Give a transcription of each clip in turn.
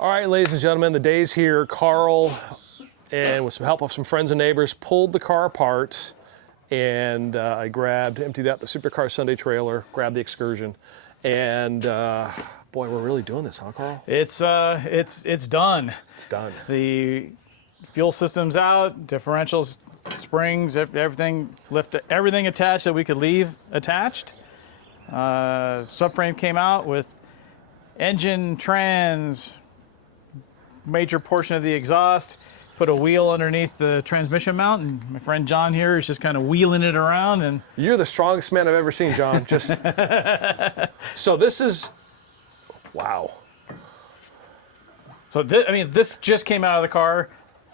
All right, ladies and gentlemen, the day's here. Carl, and with some help of some friends and neighbors, pulled the car apart, and I emptied out the Supercar Sunday trailer, grabbed the Excursion, and boy, we're really doing this, huh, Carl? It's done. It's done. The fuel system's out, differentials, springs, everything attached that we could leave attached. Subframe came out with engine, trans, major portion of the exhaust, put a wheel underneath the transmission mount, and my friend John here is just kind of wheeling it around. And you're the strongest man I've ever seen, John. Just so this is, wow. So this just came out of the car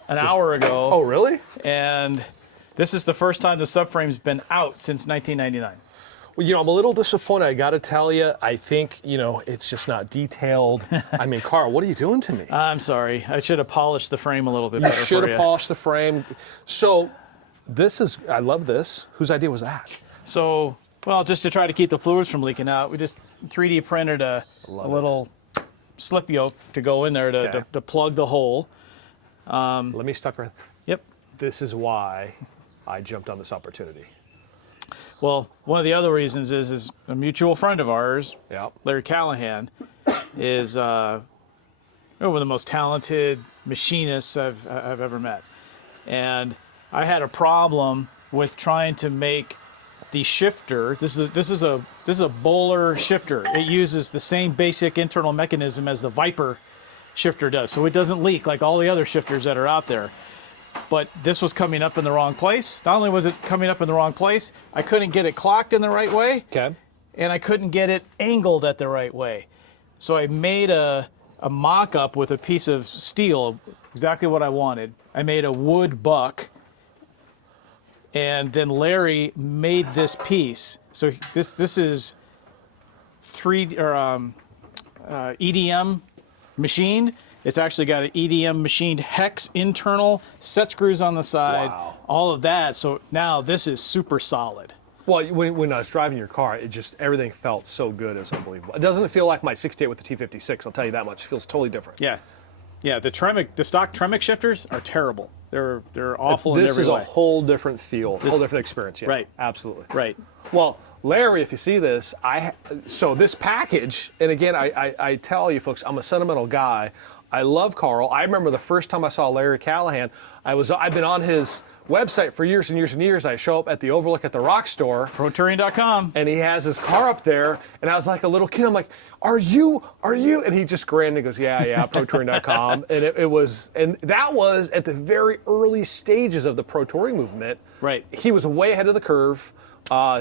an hour ago. Oh, really? And this is the first time the subframe's been out since 1999. Well, I'm a little disappointed. I got to tell you, I think, it's just not detailed. I mean, Carl, what are you doing to me? I'm sorry. I should have polished the frame a little bit better. You should have polished the frame. So I love this. Whose idea was that? So, well, just to try to keep the fluids from leaking out, we just 3D printed a little slip yoke to go in there to plug the hole. Let me stop right there. Yep. This is why I jumped on this opportunity. Well, one of the other reasons is a mutual friend of ours, Larry Callahan, is one of the most talented machinists I've ever met. And I had a problem with trying to make the shifter. This is a Bowler shifter. It uses the same basic internal mechanism as the Viper shifter does, so it doesn't leak like all the other shifters that are out there. But this was coming up in the wrong place. Not only was it coming up in the wrong place, I couldn't get it clocked in the right way. Okay. And I couldn't get it angled at the right way. So I made a mock-up with a piece of steel, exactly what I wanted. I made a wood buck, and then Larry made this piece. So this is EDM machined. It's actually got an EDM machined hex internal, set screws on the side, all of that. So now this is super solid. Well, when I was driving your car, everything felt so good. It was unbelievable. It doesn't feel like my 68 with the T56, I'll tell you that much. It feels totally different. Yeah. Yeah, the stock Tremec shifters are terrible. They're awful in every way. This is a whole different feel, whole different experience. Yeah, right. Absolutely. Right. Well, Larry, if you see this, so this package, and again, I tell you folks, I'm a sentimental guy. I love Carl. I remember the first time I saw Larry Callahan, I've been on his website for years and years and years. I show up at the Overlook at the Rock Store. ProTouring.com. And he has his car up there, and I was like a little kid. I'm like, are you? And he just grinned and goes, yeah, ProTouring.com. And that was at the very early stages of the Pro Touring movement. Right. He was way ahead of the curve.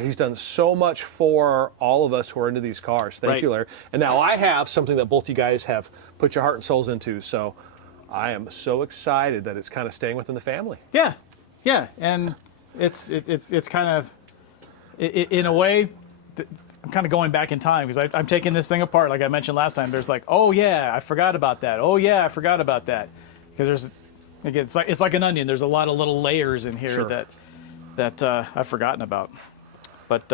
He's done so much for all of us who are into these cars. Thank you, Larry. And now I have something that both you guys have put your heart and souls into. So I am so excited that it's kind of staying within the family. Yeah, yeah, and it's kind of, in a way, I'm kind of going back in time because I'm taking this thing apart. Like I mentioned last time, there's like, oh yeah, I forgot about that. Oh yeah, I forgot about that. Because it's like an onion. There's a lot of little layers in here that I've forgotten about. But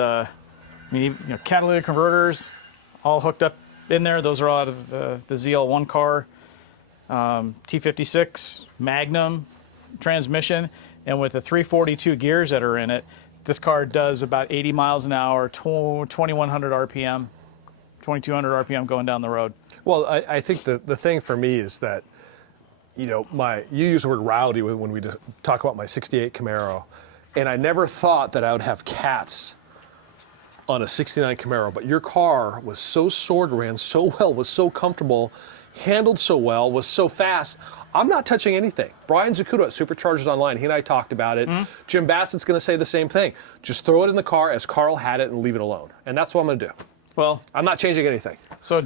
catalytic converters, all hooked up in there. Those are all out of the ZL1 car. T56 Magnum transmission, and with the 342 gears that are in it, this car does about 80 miles an hour, 2,100 RPM, 2,200 RPM going down the road. Well, I think the thing for me is that, you use the word rowdy when we talk about my 68 Camaro, and I never thought that I would have cats on a 69 Camaro, but your car was so sword ran so well, was so comfortable, handled so well, was so fast. I'm not touching anything. Brian Zacuto at Supercharged Online, he and I talked about it. Jim Bassett's going to say the same thing. Just throw it in the car as Carl had it and leave it alone. And that's what I'm going to do. Well, I'm not changing anything. So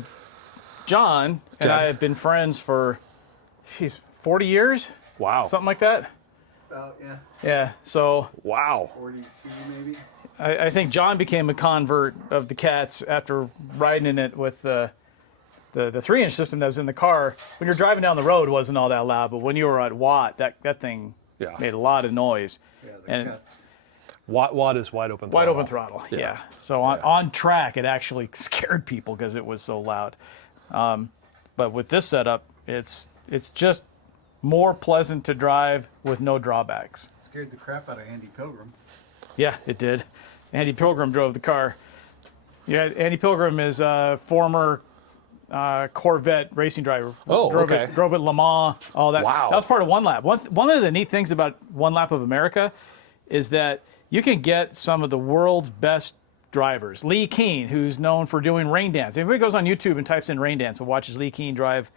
John and I have been friends for, 40 years? Wow. Something like that? Yeah. Yeah, so. Wow. 42 maybe. I think John became a convert of the cats after riding in it with the 3-inch system that was in the car. When you're driving down the road, it wasn't all that loud, but when you were at Watt, that thing made a lot of noise. Yeah, the cats. Watt is wide open throttle. Wide open throttle, yeah. So on track, it actually scared people because it was so loud. But with this setup, It's just more pleasant to drive with no drawbacks. Scared the crap out of Andy Pilgrim. Yeah, it did. Andy Pilgrim drove the car. Yeah, Andy Pilgrim is a former Corvette racing driver. Oh, okay. Drove at Le Mans, all that. Wow. That was part of One Lap. One of the neat things about One Lap of America is that you can get some of the world's best drivers. Lee Keen, who's known for doing rain dance. If anybody goes on YouTube and types in rain dance and watches Lee Keen drive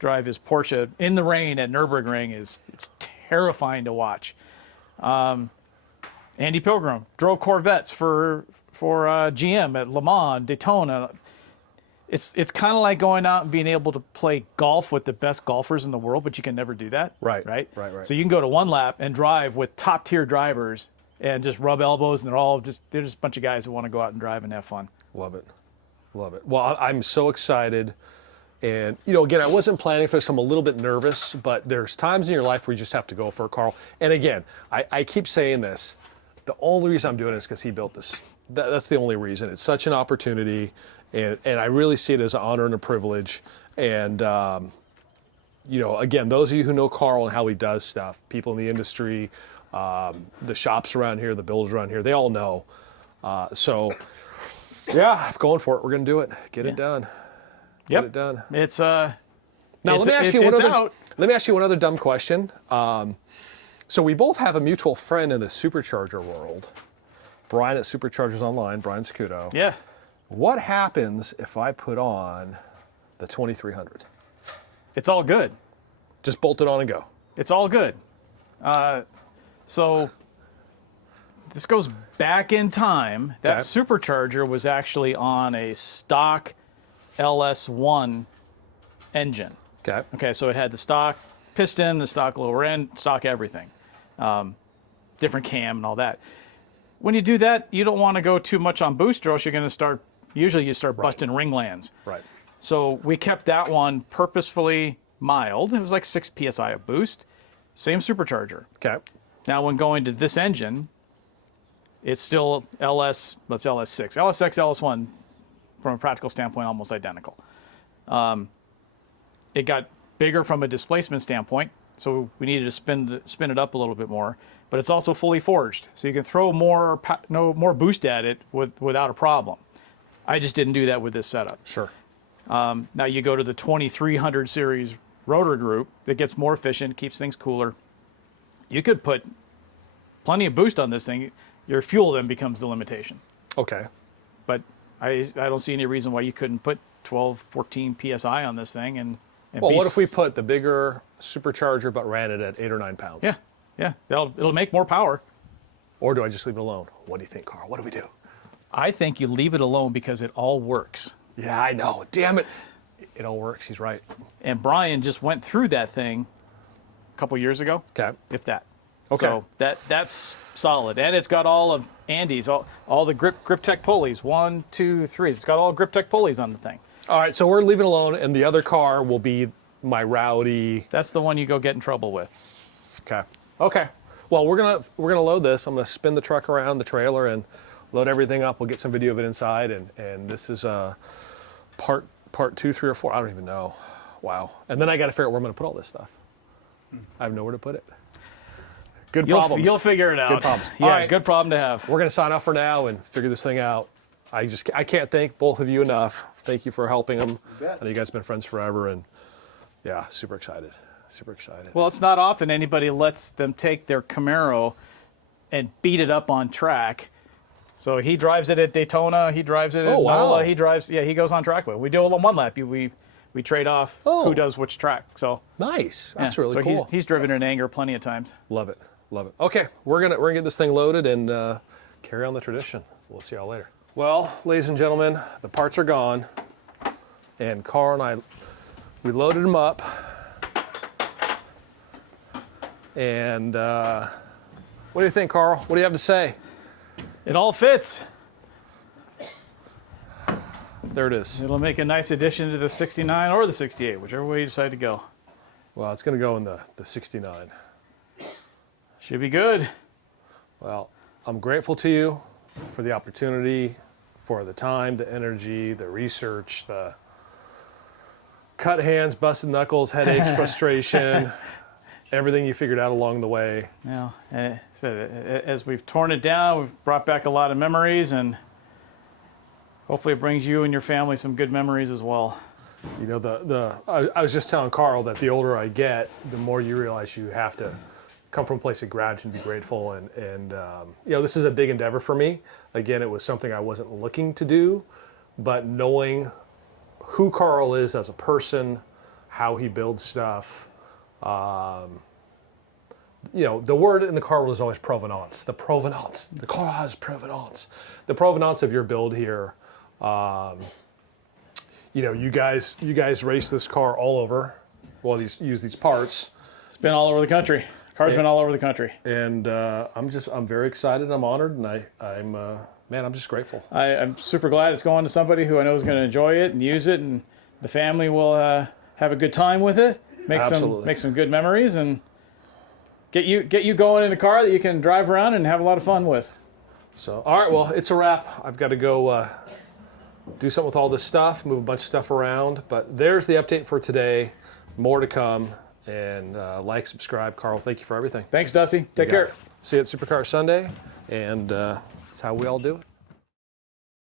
his Porsche in the rain at Nürburgring, it's terrifying to watch. Andy Pilgrim drove Corvettes for GM at Le Mans, Daytona. It's kind of like going out and being able to play golf with the best golfers in the world, but you can never do that. Right. Right. So So you can go to One Lap and drive with top tier drivers and just rub elbows, and they're just a bunch of guys who want to go out and drive and have fun. Love it. Well, I'm so excited. And, you know, again, I wasn't planning for this. I'm a little bit nervous, but there's times in your life where you just have to go for it, Carl. And again, I keep saying this. The only reason I'm doing it is because he built this. That's the only reason. It's such an opportunity, and I really see it as an honor and a privilege. And, you know, again, those of you who know Carl and how he does stuff, people in the industry, the shops around here, the builders around here, they all know. So, yeah, going for it. We're going to do it. Get it done. Get it done. It's Now, let me ask you one other dumb question. So we both have a mutual friend in the Supercharger world, Brian at Superchargers Online, Brian Scudo. Yeah. What happens if I put on the 2300? It's all good. Just bolt it on and go. It's all good. So this goes back in time. That Okay. Supercharger was actually on a stock LS1 engine. Okay. Okay, so it had the stock piston, the stock lower end, stock everything. Different cam and all that. When you do that, you don't want to go too much on boost, or else you're going to start busting ringlands. Right. So we kept that one purposefully mild. It was like 6 PSI of boost. Same supercharger. Okay. Now when going to this engine, it's still LS6. LS6, LS1, from a practical standpoint, almost identical. It got bigger from a displacement standpoint, so we needed to spin it up a little bit more. But it's also fully forged, so you can throw more boost at it without a problem. I just didn't do that with this setup. Sure. Now you go to the 2300 series rotor group, it gets more efficient, keeps things cooler. You could put plenty of boost on this thing. Your fuel then becomes the limitation. Okay. But I don't see any reason why you couldn't put 12, 14 PSI on this thing. And Well, what if we put the bigger supercharger but ran it at 8 or 9 pounds? Yeah. It'll make more power. Or do I just leave it alone? What do you think, Carl? What do we do? I think you leave it alone because it all works. Yeah, I know. Damn it. It all works. He's right. And Brian just went through that thing a couple years ago. Okay. If that. Okay. So that's solid. And it's got all of Andy's, all the grip tech pulleys. 1, 2, 3. It's got all grip tech pulleys on the thing. All right, so we're leaving it alone, and the other car will be my rowdy. That's the one you go get in trouble with. Okay. Okay. Well, we're gonna load this. I'm gonna spin the truck around the trailer and load everything up. We'll get some video of it inside, and this is part 2, 3, or 4. I don't even know. Wow. And then I got to figure out where I'm gonna put all this stuff. I have nowhere to put it. Good problems. You'll figure it out. Good problems. Yeah, All right. good problem to have. We're gonna sign off for now and figure this thing out. I can't thank both of you enough. Thank you for helping them. bet. I know you guys have been friends forever, and yeah, super excited. Super excited. Well, it's not often anybody lets them take their Camaro and beat it up on track. So he drives it at Daytona. He drives it at NOLA. He goes on track with it. We do a One Lap. We trade off who does which track. So Nice. That's yeah, really so cool. He's driven in anger plenty of times. Love it. Love it. Okay, we're gonna get this thing loaded and carry on the tradition. We'll see y'all later. Well, ladies and gentlemen, the parts are gone, and Carl and we loaded them up. And what do you think, Carl? What do you have to say? It all fits. There it is. It'll make a nice addition to the 69 or the 68, whichever way you decide to go. Well, it's gonna go in the 69. Should be good. Well, I'm grateful to you for the opportunity, for the time, the energy, the research, the cut hands, busted knuckles, headaches, frustration, everything you figured out along the way. Yeah, so as we've torn it down, we've brought back a lot of memories, and hopefully it brings you and your family some good memories as well. You know, I was just telling Carl that the older I get, the more you realize you have to come from a place of gratitude and be grateful. And you know, this is a big endeavor for me. Again, it was something I wasn't looking to do, but knowing who Carl is as a person, how he builds stuff, you know, the word in the car world is always provenance. The provenance. The car has provenance. The provenance of your build here. You know, you guys race this car all over. Well, use these parts. It's been all over the country. Car's been all over the country. And I'm very excited. I'm honored, and I'm just grateful. I'm super glad it's going to somebody who I know is going to enjoy it and use it, and the family will have a good time with it. Make some good memories, and get you going in a car that you can drive around and have a lot of fun with. So, all right, well, it's a wrap. I've got to go do something with all this stuff, move a bunch of stuff around. But there's the update for today. More to come. And like, subscribe. Carl, thank you for everything. Thanks, Dusty. Take care. See you at Supercar Sunday. And that's how we all do it.